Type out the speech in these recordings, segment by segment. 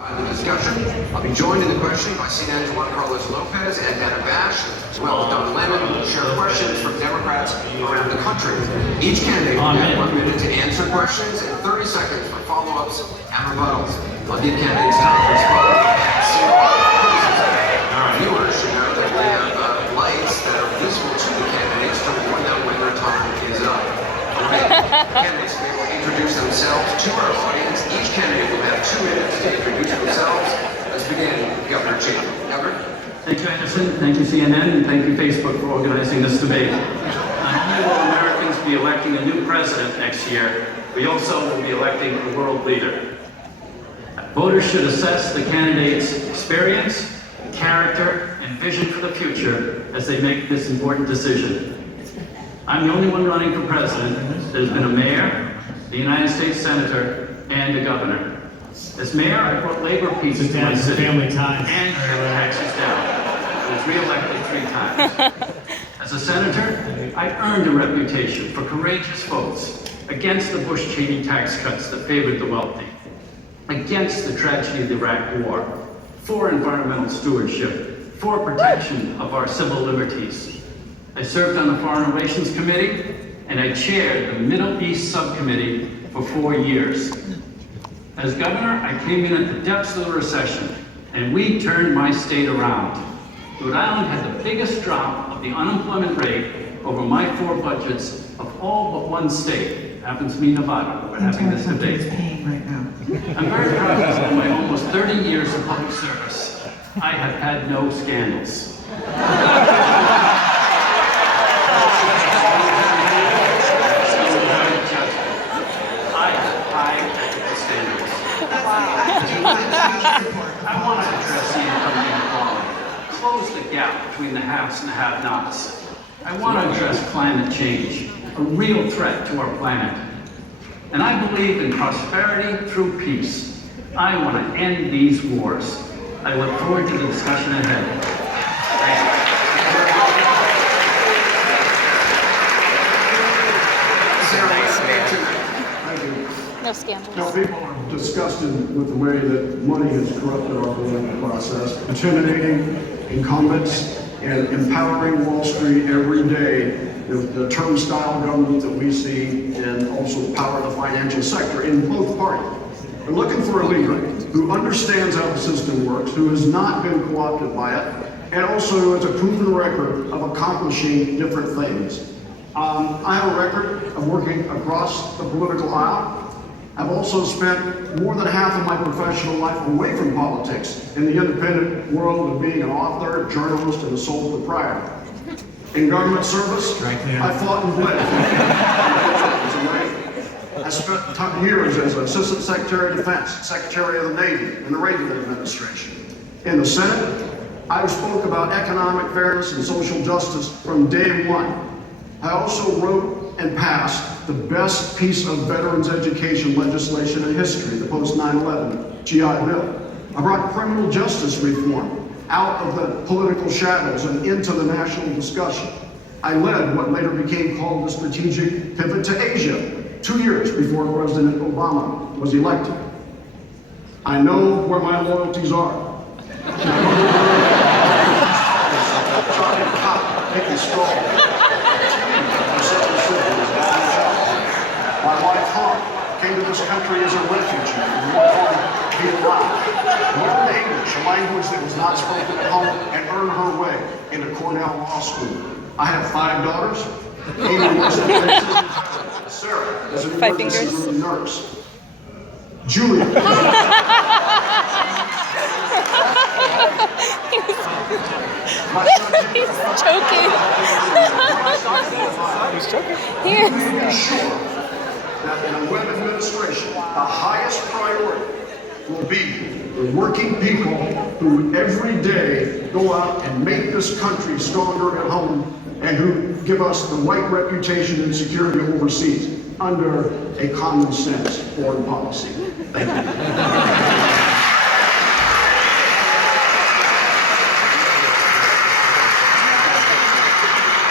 The discussion. I'll be joined in the questioning by Senator Juan Carlos Lopez and Anna Bash, as well as Don Lemon, who will share questions from Democrats around the country. Each candidate will have 1 minute to answer questions and 30 seconds for follow-ups and rebuttals. I'll give candidates time to respond and see our viewers should know that we have lights that are visible to the candidates to warn them when their time is up. Candidates will introduce themselves to our audience. Each candidate will have 2 minutes to introduce themselves. Let's begin, Governor Cheney. Governor? Thank you, Anderson. Thank you, CNN, and thank you, Facebook, for organizing this debate. Not only will Americans be electing a new president next year, we also will be electing a world leader. Voters should assess the candidate's experience, character, and vision for the future as they make this important decision. I'm the only one running for president. There's been a mayor, the United States senator, and a governor. As mayor, I brought labor peace to my city and kept taxes down. I was re-elected 3 times. As a senator, I earned a reputation for courageous votes against the Bush-Cheney tax cuts that favored the wealthy, against the tragedy of the Iraq War, for environmental stewardship, for protection of our civil liberties. I served on the Foreign Relations Committee, and I chaired the Middle East Subcommittee for 4 years. As governor, I came in at the depths of the recession, and we turned my state around. Rhode Island had the biggest drop of the unemployment rate over my 4 budgets of all but 1 state. Happens to be Nevada. We're having this debate. I'm very proud of my almost 30 years of public service. I have had no scandals. I want to address the income inequality, close the gap between the haves and the have-nots. I want to address climate change, a real threat to our planet. And I believe in prosperity through peace. I want to end these wars. I look forward to the discussion ahead. No scandals. Now, people are disgusted with the way that money has corrupted our political process, intimidating incumbents and empowering Wall Street every day. The turnstile government that we see, and also power the financial sector in both parties. We're looking for a leader who understands how the system works, who has not been co-opted by it, and also has a proven record of accomplishing different things. I have a record of working across the political aisle. I've also spent more than half of my professional life away from politics in the independent world of being an author, journalist, and a sole proprietor. In government service, I fought and bled. I spent years as Assistant Secretary of Defense, Secretary of the Navy in the Reagan administration. In the Senate, I spoke about economic fairness and social justice from day one. I also wrote and passed the best piece of veterans education legislation in history, the post 9/11 GI Bill. I brought criminal justice reform out of the political shadows and into the national discussion. I led what later became called the strategic pivot to Asia, 2 years before President Obama was elected. I know where my loyalties are. My wife, Hong, came to this country as a refugee from Vietnam, learned English, a language that was not spoken at home, and earned her way into Cornell Law School. I have 5 daughters. Amy works at the Sarah is an emergency room nurse. Julia. He's choking. He's choking. Here. That in a web administration, the highest priority will be the working people who every day go out and make this country stronger at home and who give us the right reputation and security overseas under a common sense foreign policy. Thank you.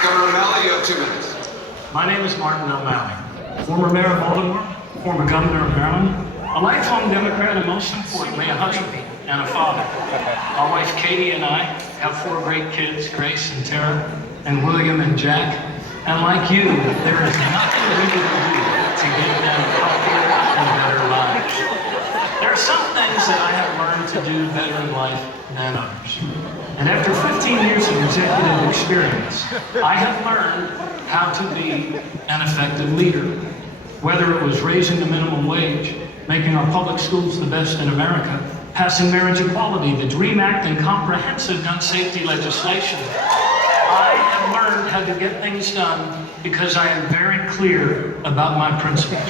Governor O'Malley, you have 2 minutes. My name is Martin O'Malley, former mayor of Baltimore, former governor of Maryland, A lifelong Democrat, and most importantly, a husband and a father. Our wife Katie and I have 4 great kids, Grace and Tara, and William and Jack. And like you, there is nothing we can do to give them healthier and better lives. There are some things that I have learned to do better in life than others. And after 15 years of executive experience, I have learned how to be an effective leader. Whether it was raising the minimum wage, making our public schools the best in America, passing marriage equality, the DREAM Act, and comprehensive gun safety legislation. I have learned how to get things done because I am very clear about my principles.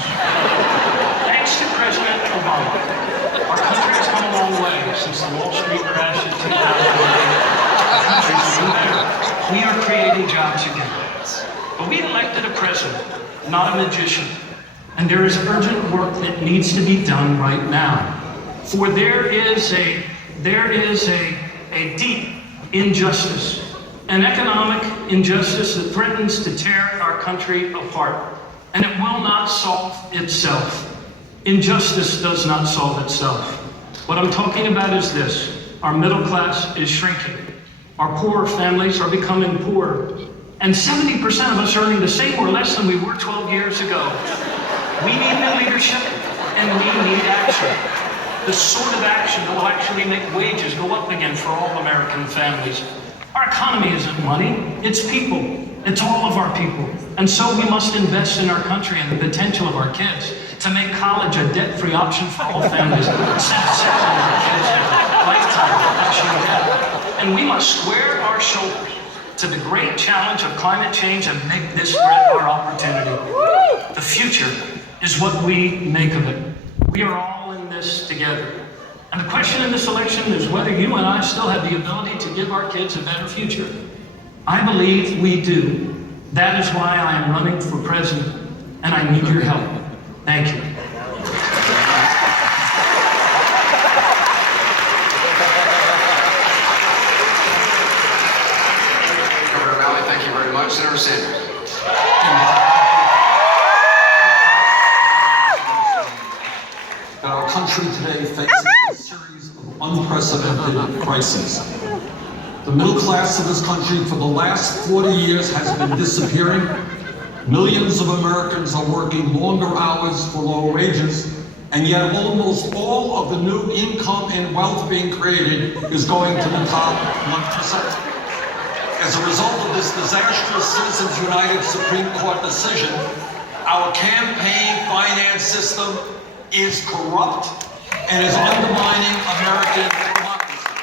Thanks to President Obama, our country has come a long way since the Wall Street crash in 2008. Our country's doing better. We are creating jobs again. But we elected a president, not a magician. And there is urgent work that needs to be done right now. For there is a deep injustice, an economic injustice that threatens to tear our country apart. And it will not solve itself. Injustice does not solve itself. What I'm talking about is this. Our middle class is shrinking. Our poorer families are becoming poorer. And 70% of us are earning the same or less than we were 12 years ago. We need new leadership, and we need action. The sort of action that will actually make wages go up again for all American families. Our economy isn't money, it's people. It's all of our people. And so we must invest in our country and the potential of our kids to make college a debt-free option for all families instead of settling our kids in a lifetime of professional debt. And we must square our shoulders to the great challenge of climate change and make this our opportunity. The future is what we make of it. We are all in this together. And the question in this election is whether you and I still have the ability to give our kids a better future. I believe we do. That is why I am running for president, and I need your help. Thank you. Governor Valley, thank you very much. Senator Sanders. Our country today faces a series of unprecedented crises. The middle class of this country for the last 40 years has been disappearing. Millions of Americans are working longer hours for lower wages, and yet almost all of the new income and wealth being created is going to the top 1%. As a result of this disastrous Citizens United Supreme Court decision, our campaign finance system is corrupt and is undermining American democracy.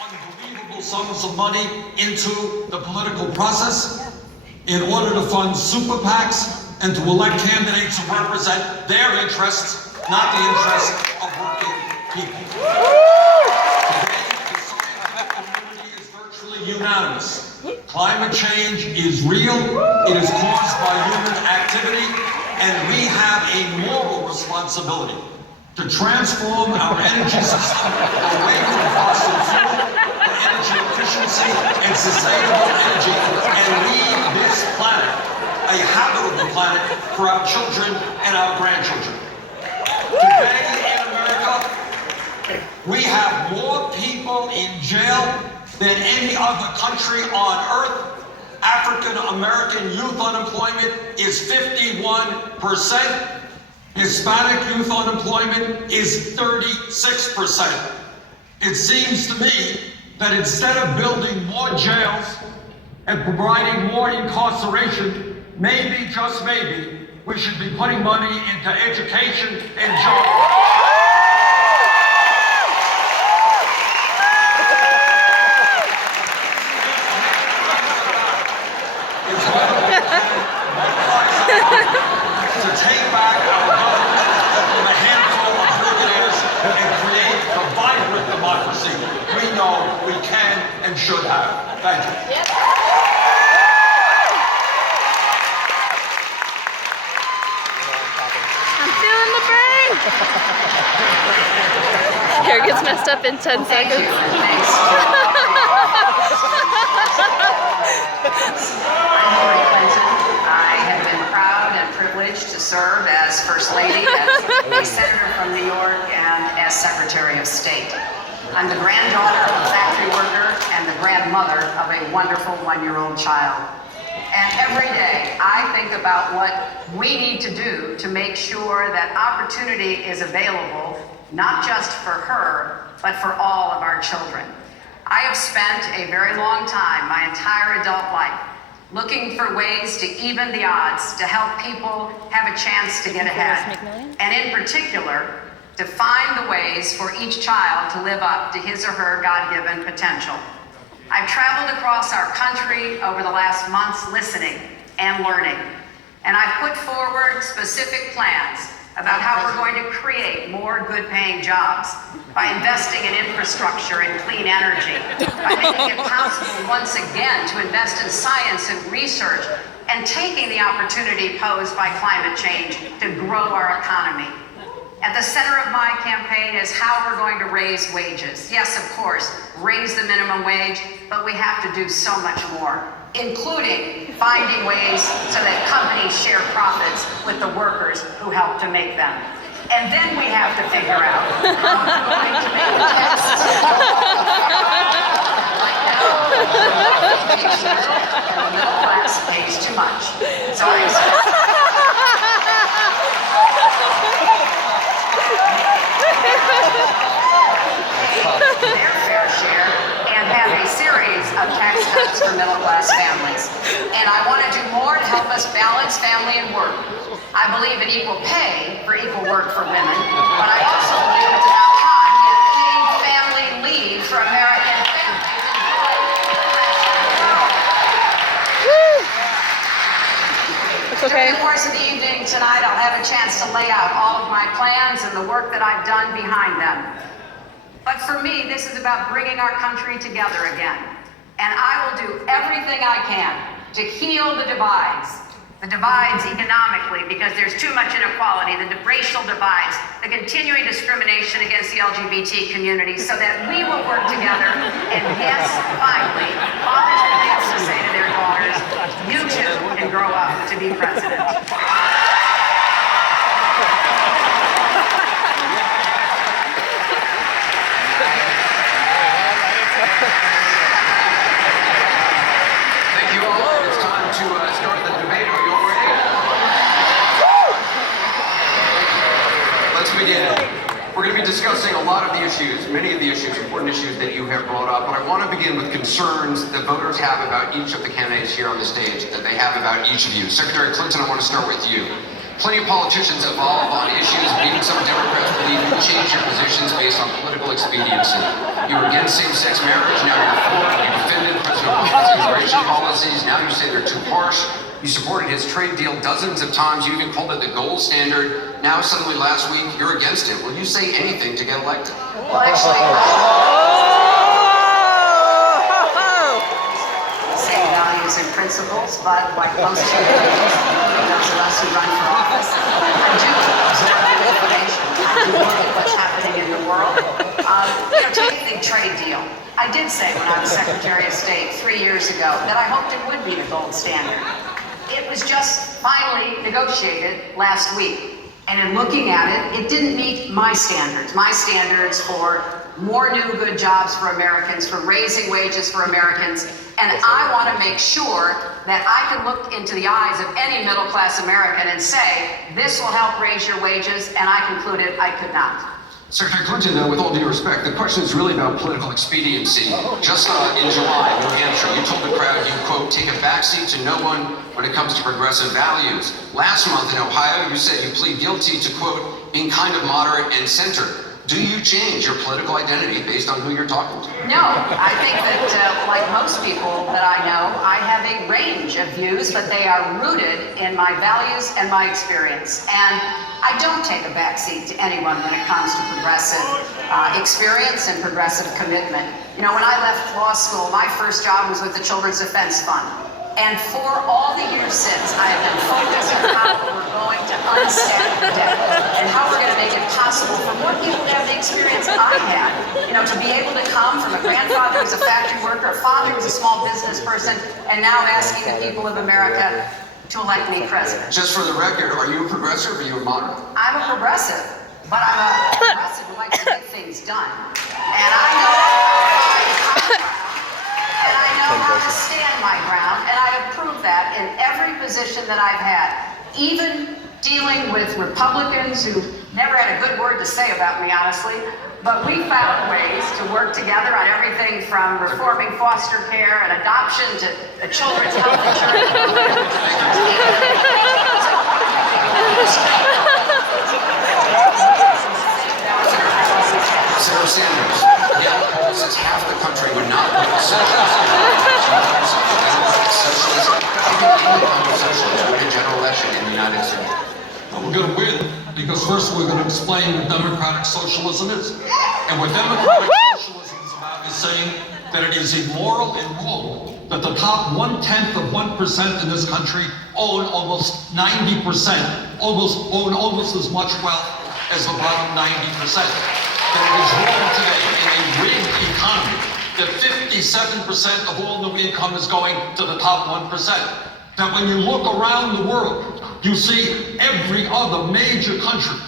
Unbelievable sums of money into the political process in order to fund super PACs and to elect candidates who represent their interests, not the interests of working people. Today, the scientific community is virtually unanimous. Climate change is real, it is caused by human activity, and we have a moral responsibility to transform our energy system away from fossil fuel to energy efficiency and sustainable energy, and leave this planet a habitable planet for our children and our grandchildren. Today in America, we have more people in jail than any other country on earth. African American youth unemployment is 51%. Hispanic youth unemployment is 36%. It seems to me that instead of building more jails and providing more incarceration, maybe, just maybe, we should be putting money into education and jobs. To take back our government from a handful of billionaires and create the vibrant democracy we know we can and should have. Thank you. Yep. I'm feeling the brain. Hair gets messed up in 10 seconds. I have been proud and privilege to serve as First Lady, as a Senator from New York, and as Secretary of State. I'm the granddaughter of a factory worker and the grandmother of a wonderful one-year-old child. And every day I think about what we need to do to make sure that opportunity is available, not just for her, but for all of our children. I have spent a very long time, my entire adult life, looking for ways to even the odds to help people have a chance to get ahead. And in particular, to find the ways for each child to live up to his or her God-given potential. I've traveled across our country over the last months listening and learning, and I've put forward specific plans about how we're going to create more good-paying jobs by investing in infrastructure and clean energy, by making it possible once again to invest in science and research, and taking the opportunity posed by climate change to grow our economy. At the center of my campaign is how we're going to raise wages. Yes, of course, raise the minimum wage, but we have to do so much more, including finding ways so that companies share profits with the workers who help to make them. And then we have to figure out how we're going to make the tests right now, make sure that the middle class pays too much. So I expect their fair share and have a series of tax cuts for middle-class families. And I want to do more to help us balance family and work. I believe in equal pay for equal work for women, but I also believe it's about time we have paid family leave for American families. During the course of the evening tonight, I'll have a chance to lay out all of my plans and the work that I've done behind them. But for me, this is about bringing our country together again. And I will do everything I can to heal the divides economically, because there's too much inequality, the racial divides, the continuing discrimination against the LGBT community, so that we will work together. And yes, finally, fathers will be able to say to their daughters, you too can grow up to be president. Thank you all. It's time to start the debate. Are you all ready? Let's begin. We're going to be discussing a lot of the issues, many of the issues, important issues that you have brought up, but I want to begin with concerns that voters have about each of the candidates here on the stage, that they have about each of you. Secretary Clinton, I want to start with you. Plenty of politicians evolve on issues, even some Democrats believe you change your positions based on political expediency. You were against same-sex marriage, now you're for it. You defended President Obama's immigration policies, now you say they're too harsh. You supported his trade deal dozens of times, you even called it the gold standard. Now suddenly last week, you're against him. Will you say anything to get elected? Well, actually, same values and principles, but like most those of us who run for office, I do absorb new information. I do look at what's happening in the world. Take the trade deal. I did say when I was Secretary of State 3 years ago that I hoped it would be the gold standard. It was just finally negotiated last week. And in looking at it, it didn't meet my standards for more new good jobs for Americans, for raising wages for Americans. And I want to make sure that I can look into the eyes of any middle-class American and say, this will help raise your wages, and I concluded I could not. Secretary Clinton, with all due respect, the question is really about political expediency. Just in July, in New Hampshire, you told the crowd you, quote, take a backseat to no one when it comes to progressive values. Last month in Ohio, you said you plead guilty to, quote, being kind of moderate and center. Do you change your political identity based on who you're talking to? No, I think that like most people that I know, I have a range of views, but they are rooted in my values and my experience. And I don't take a backseat to anyone when it comes to progressive experience and progressive commitment. You know, when I left law school, my first job was with the Children's Defense Fund. And for all the years since, I have been focused on how we're going to unstack the debt and how we're going to make it possible for more people to have the experience I had. You know, to be able to come from a grandfather who's a factory worker, a father who's a small business person, and now asking the people of America, to elect me president. Just for the record, are you a progressive or are you a moderate? I'm a progressive, but I'm a progressive who likes to get things done. And I know how to stand my ground, and I have proved that in every position that I've had, even dealing with Republicans who never had a good word to say about me, honestly. But we found ways to work together on everything from reforming foster care and adoption to the children's health insurance. Sarah Sanders, Gallup poll says half the country would not vote socialist. Socialism, even kind of socialism, win a general election in the United States. We're going to win because first we're going to explain what democratic socialism is. And what democratic socialism is about is saying that it is immoral and wrong that the top 0.1% in this country own almost 90%, own almost as much wealth as the bottom 90%. That it is wrong today in a rigged economy that 57% of all new income is going to the top 1%. That when you look around the world, you see every other major country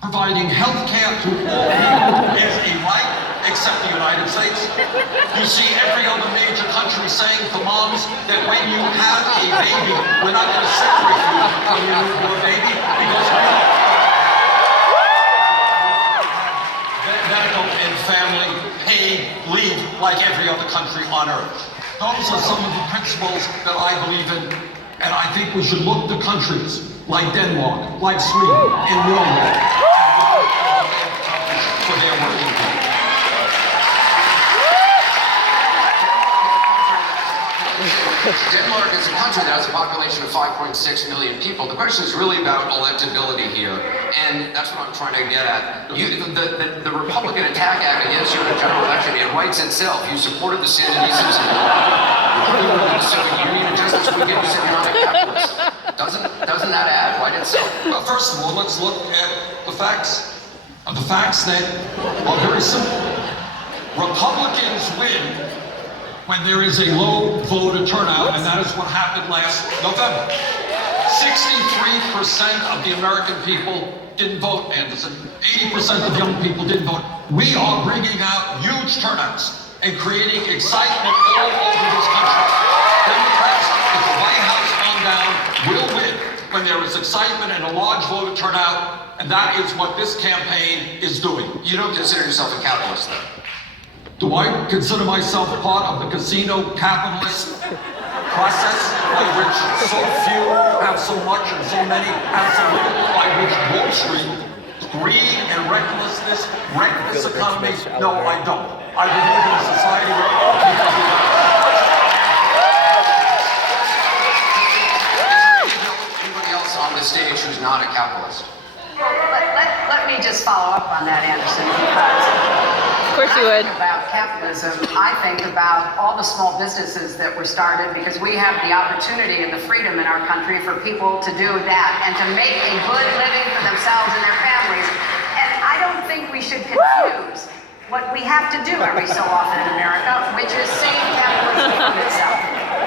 providing health care to all people as a right, except the United States. You see every other major country saying to moms that when you have a baby, we're not going to separate you from your newborn baby because we medical and family paid leave like every other country on earth. Those are some of the principles that I believe in, and I think we should look to countries like Denmark, like Sweden, and Norway, for their working people. Denmark is a country that has a population of 5.6 million people. The question is really about electability here, and that's what I'm trying to get at. The Republican attack act against you in a general election, it writes itself. You supported the Sandinistas and the Soviet Union, and just this weekend you said you're not a capitalist. Doesn't that add right itself? Well, first of all, let's look at the facts. The facts that are very simple. Republicans win when there is a low voter turnout, and that is what happened last November. 63% of the American people didn't vote, Anderson. 80% of young people didn't vote. We are bringing out huge turnouts and creating excitement all over this country. Democrats, if the White House on down, will win when there is excitement and a large voter turnout, and that is what this campaign is doing. You don't consider yourself a capitalist, though? Do I consider myself part of the casino capitalist process by which so few have so much and so many have so little, by which Wall Street, greed and recklessness wreck this economy? No, I don't. I believe in a society where all people do that. Anybody else on the stage who's not a capitalist? Let me just follow up on that, Anderson, because Of course you would. when I think about capitalism, I think about all the small businesses that were started because we have the opportunity and the freedom in our country for people to do that and to make a good living for themselves and their families. And I don't think we should confuse what we have to do every so often in America, which is save capitalism from itself.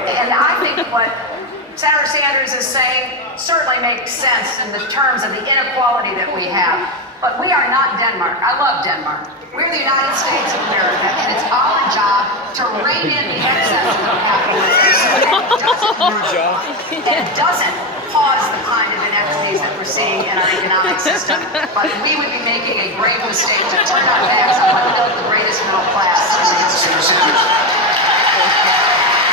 And I think what Senator Sanders is saying certainly makes sense in the terms of the inequality that we have. But we are not Denmark. I love Denmark. We're the United States of America, and it's our job to rein in the excesses of capitalism so it doesn't cause the kind of inequities that we're seeing in our economic system. But we would be making a grave mistake to turn our backs on what built the greatest middle class in the history.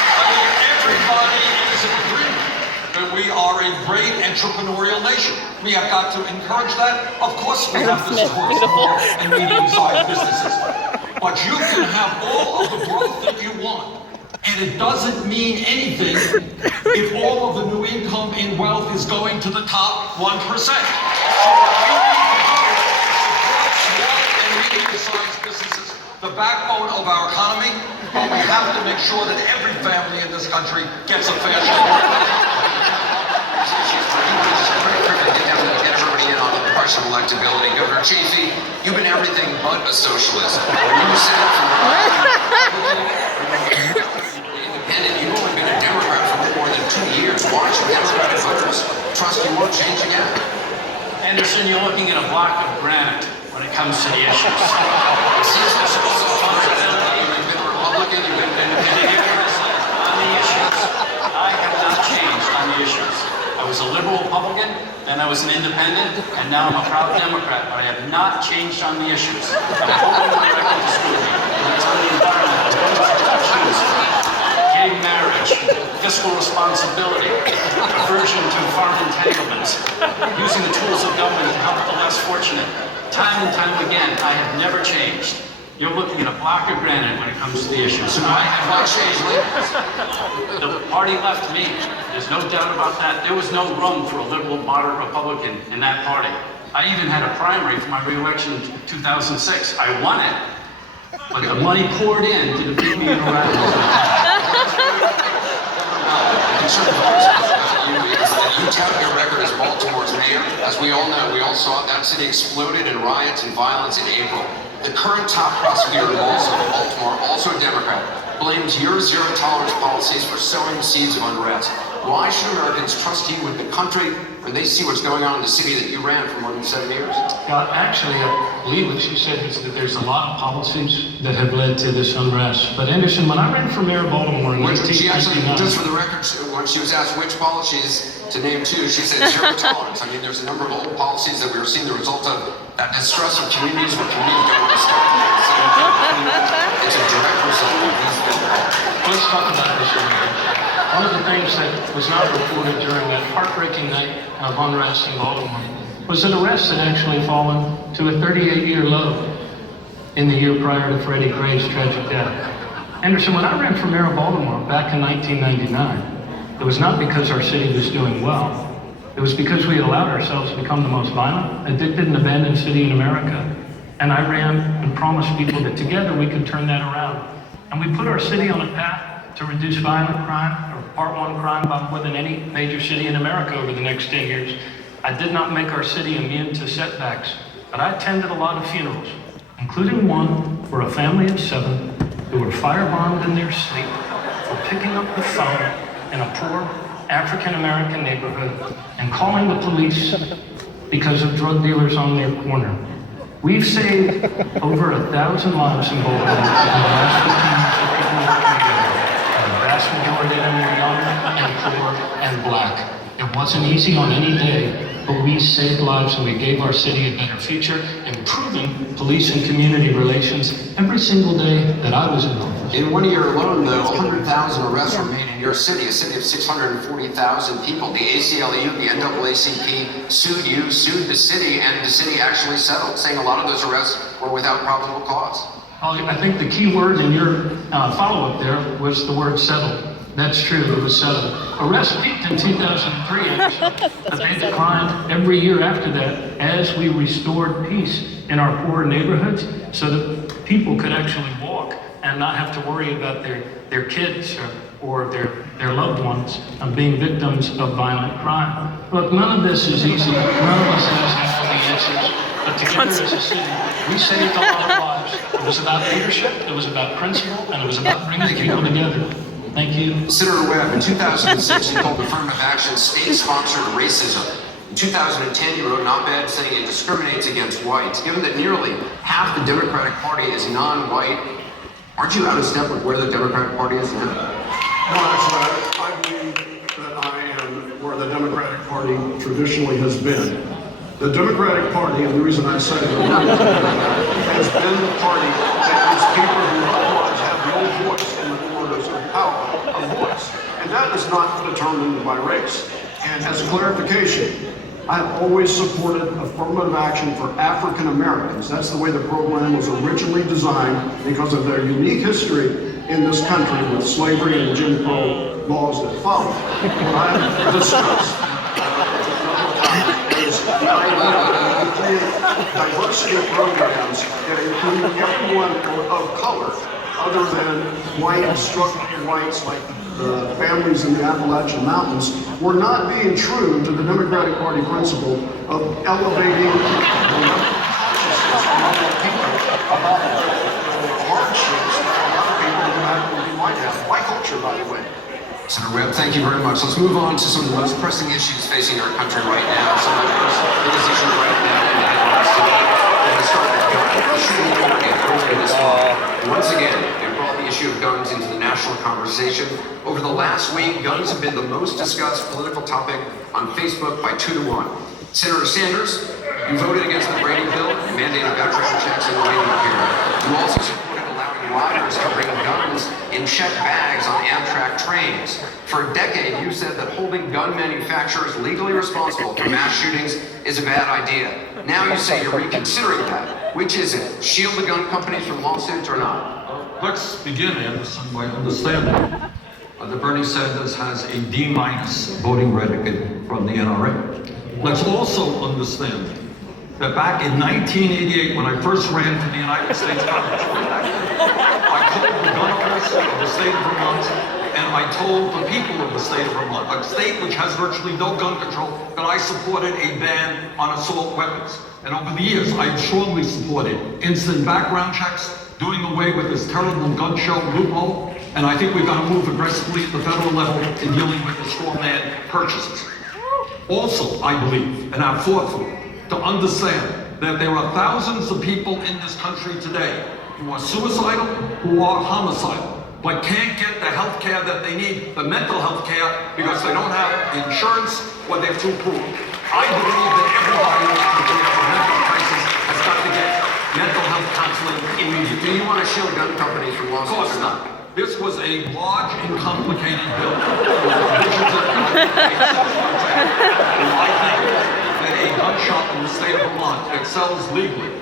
I mean, everybody is in agreement that we are a great entrepreneurial nation. We have got to encourage that. Of course, we have to support small and medium-sized businesses. But you can have all of the growth that you want, and it doesn't mean anything if all of the new income and wealth is going to the top 1%. So what we need to do is support small and medium-sized businesses, the backbone of our economy, but we have to make sure that every family in this country gets a fair share. Get everybody in on the question of electability. Governor Chafee, you've been everything but a socialist. When you said from independent, you've only been a Democrat for more than 2 years, why should Democratic voters trust you won't change again? Anderson, you're looking at a block of granite when it comes to the issues. It seems there's also responsibility. You've been a Republican, you've been independent. On the issues, I have not changed on the issues. I was a liberal Republican, then I was an independent, and now I'm a proud Democrat, but I have not changed on the issues. I'm holding my record to scrutiny. When it's on the environment, issues, gay marriage, fiscal responsibility, aversion to farm entanglements, using the tools of government to help the less fortunate. Time and time again, I have never changed. You're looking at a block of granite when it comes to the issues. So I have not changed leaders. The party left me. There's no doubt about that. There was no room for a liberal, moderate Republican in that party. I even had a primary for my re-election in 2006. I won it, but the money poured in to defeat me in a radical. The concern of voters you is that you tout your record as Baltimore's mayor. As we all know, we all saw that city exploded in riots and violence in April. The current top prosecutor in Baltimore, also a Democrat, blames your zero-tolerance policies for sowing the seeds of unrest. Why should Americans trust you with the country when they see what's going on in the city that you ran for more than 7 years? Actually, I believe what she said is that there's a lot of policies that have led to this unrest. But Anderson, when I ran for mayor of Baltimore in She actually, 1999... just for the record, when she was asked which policies to name two, she said zero tolerance. I mean, there's a number of old policies that we are seeing the result of that distress of communities where communities don't want to start. It's a direct result of these policies. Let's talk about this a minute. One of the things that was not reported during that heartbreaking night of unrest in Baltimore was that arrests had actually fallen to a 38-year low in the year prior to Freddie Gray's tragic death. Anderson, when I ran for mayor of Baltimore back in 1999, it was not because our city was doing well. It was because we had allowed ourselves to become the most violent, addicted, and abandoned city in America. And I ran and promised people that together we could turn that around. And we put our city on a path to reduce violent crime, or Part 1 crime, by more than any major city in America over the next 10 years. I did not make our city immune to setbacks, but I attended a lot of funerals, including one for a family of 7 who were firebombed in their sleep for picking up the phone in a poor African-American neighborhood and calling the police because of drug dealers on their corner. We've saved over 1,000 lives in Baltimore in the last 15 years of people working together. And the vast majority of them were young and poor and black. It wasn't easy on any day, but we saved lives and we gave our city a better future, improving police and community relations every single day that I was in office. In 1 year alone, though, 100,000 arrests were made in your city, a city of 640,000 people. The ACLU, the NAACP sued you, sued the city, and the city actually settled, saying a lot of those arrests were without probable cause. I think the key word in your follow-up there was the word settled. That's true, it was settled. Arrests peaked in 2003, but they declined every year after that as we restored peace in our poor neighborhoods so that people could actually walk and not have to worry about their kids or their loved ones being victims of violent crime. Look, none of this is easy. None of us has all the answers. But together as a city, we saved a lot of lives. It was about leadership, it was about principle, and it was about bringing people together. Thank you. Senator Webb, in 2006, you called affirmative action state-sponsored racism. In 2010, you wrote an op-ed saying it discriminates against whites. Given that nearly half the Democratic Party is non-white, aren't you out of step with where the Democratic Party is now? No, actually, I believe that I am where the Democratic Party traditionally has been. The Democratic Party, and the reason I say that, has been the party that gives people who otherwise have no voice in the corridors of power a voice. And that is not determined by race. And as a clarification, I have always supported affirmative action for African Americans. That's the way the program was originally designed because of their unique history in this country with slavery and the Jim Crow laws that followed. What I have discussed is the idea that we create diversity programs that include everyone of color other than white, structural whites like the families in the Appalachian Mountains. We're not being true to the Democratic Party principle of elevating the consciousness among the people about the hardships that a lot of people who happen to be white have. White culture, by the way. Senator Webb, thank you very much. Let's move on to some of the most pressing issues facing our country right now. Some of the most biggest issues right now in the headlines today. We're going to start with guns. The shooting in Oregon earlier this month. Once again, they brought the issue of guns into the national conversation. Over the last week, guns have been the most discussed political topic on Facebook by 2 to 1. Senator Sanders, you voted against the Brady bill, mandating background checks in the waiting period. You also supported allowing riders to bring guns in checked bags on Amtrak trains. For a decade, you said that holding gun manufacturers legally responsible for mass shootings is a bad idea. Now you say you're reconsidering that. Which is it? Shield the gun companies from lawsuits or not? Let's begin, Anderson, by understanding that Bernie Sanders has a D- voting record from the NRA. Let's also understand that back in 1988, when I first ran for the United States Congress, I told the gun owners of the state of Vermont, and I told the people of the state of Vermont, a state which has virtually no gun control, that I supported a ban on assault weapons. And over the years, I strongly supported instant background checks, doing away with this terrible gun show loophole, and I think we've got to move aggressively at the federal level in dealing with the straw man purchases. Also, I believe, and I've fought for, to understand that there are thousands of people in this country today who are suicidal, who are homicidal, but can't get the health care that they need, the mental health care, because they don't have insurance or they're too poor. I believe that everybody who has a mental crisis has got to get mental health counseling immediately. Do you want to shield gun companies from lawsuits? Of course not. This was a large and complicated bill. I think that a gun shop in the state of Vermont that sells legally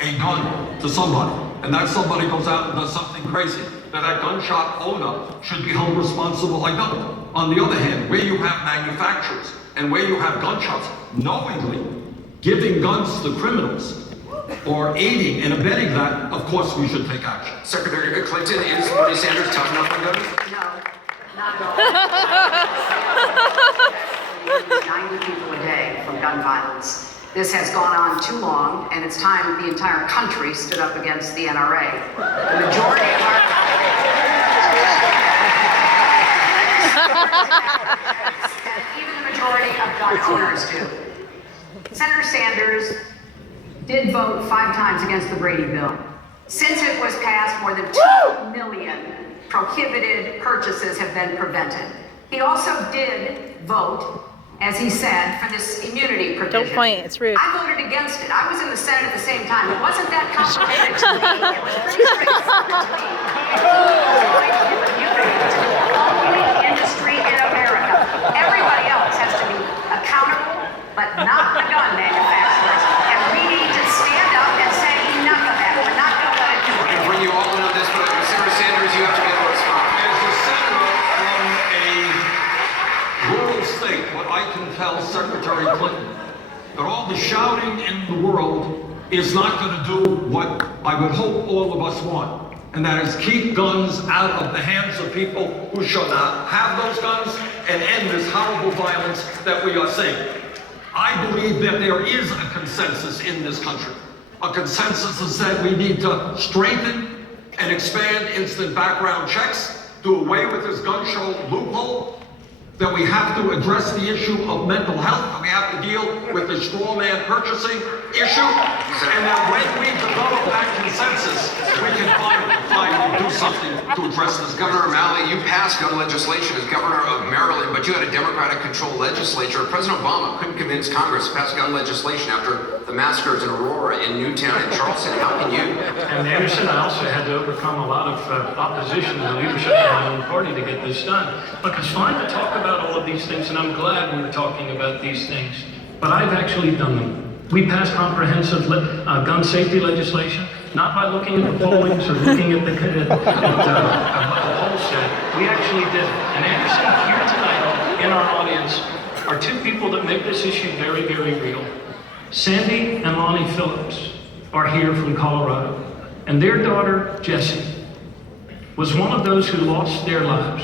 a gun to somebody, and that somebody goes out and does something crazy, that gun shop owner should be held responsible. I don't. On the other hand, where you have manufacturers and where you have gun shops knowingly giving guns to criminals or aiding and abetting that, of course we should take action. Secretary Clinton, is Bernie Sanders tough enough on guns? No, not at all. 90 people a day from gun violence. This has gone on too long, and it's time the entire country stood up against the NRA. The majority of our and even the majority of gun owners do. Senator Sanders did vote 5 times against the Brady bill. Since it was passed, more than 2 million prohibited purchases have been prevented. He also did vote, as he said, for this immunity provision. Don't point, it's rude. I voted against it. I was in the Senate at the same time. It wasn't that complicated to me. It was pretty straightforward to me. It was going to give immunity to the only industry in America. Everybody else has to be accountable, but not the gun manufacturers. And we need to stand up and say enough of that. We're not going to let it do it. I bring you all into this, but Senator Sanders, you have to get a response. As a senator from a rural state, what I can tell Secretary Clinton, that all the shouting in the world is not going to do what I would hope all of us want, and that is keep guns out of the hands of people who should not have those guns and end this horrible violence that we are seeing. I believe that there is a consensus in this country. A consensus that said we need to strengthen and expand instant background checks, do away with this gun show loophole, that we have to address the issue of mental health, that we have to deal with the straw man purchasing issue, and that when we develop that consensus, we can finally do something to address this. Governor O'Malley, you passed gun legislation as governor of Maryland, but you had a Democratic-controlled legislature. President Obama couldn't convince Congress to pass gun legislation after the massacres in Aurora, in Newtown, and Charleston. How can you? And Anderson, I also had to overcome a lot of opposition to the leadership of my own party to get this done. Look, it's fine to talk about all of these things, and I'm glad we're talking about these things, but I've actually done them. We passed comprehensive gun safety legislation, not by looking at the pollings or looking at what the polls said. We actually did it. And Anderson, here tonight in our audience are 2 people that make this issue very, very real. Sandy and Lonnie Phillips are here from Colorado, and their daughter, Jessie, was one of those who lost their lives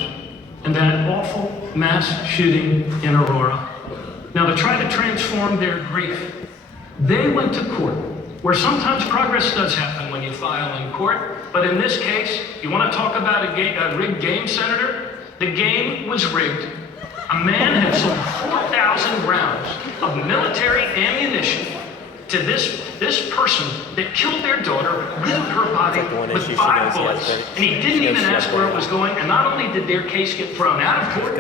in that awful mass shooting in Aurora. Now, to try to transform their grief, they went to court, where sometimes progress does happen when you file in court, but in this case, you want to talk about a rigged game, Senator? The game was rigged. A man had sold 4,000 rounds of military ammunition to this person that killed their daughter, riddled her body with 5 bullets, and he didn't even ask where it was going, and not only did their case get thrown out of court,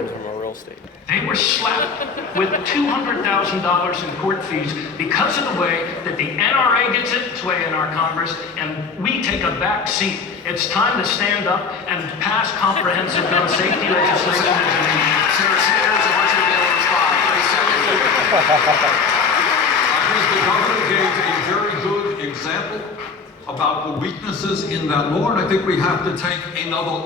they were slapped with $200,000 in court fees because of the way that the NRA gets its way in our Congress, and we take a back seat. It's time to stand up and pass comprehensive gun safety legislation as a nation. Senator Sanders, I want you to be able to respond. 30 seconds. I think the governor gave a very good example about the weaknesses in that law, and I think we have to take another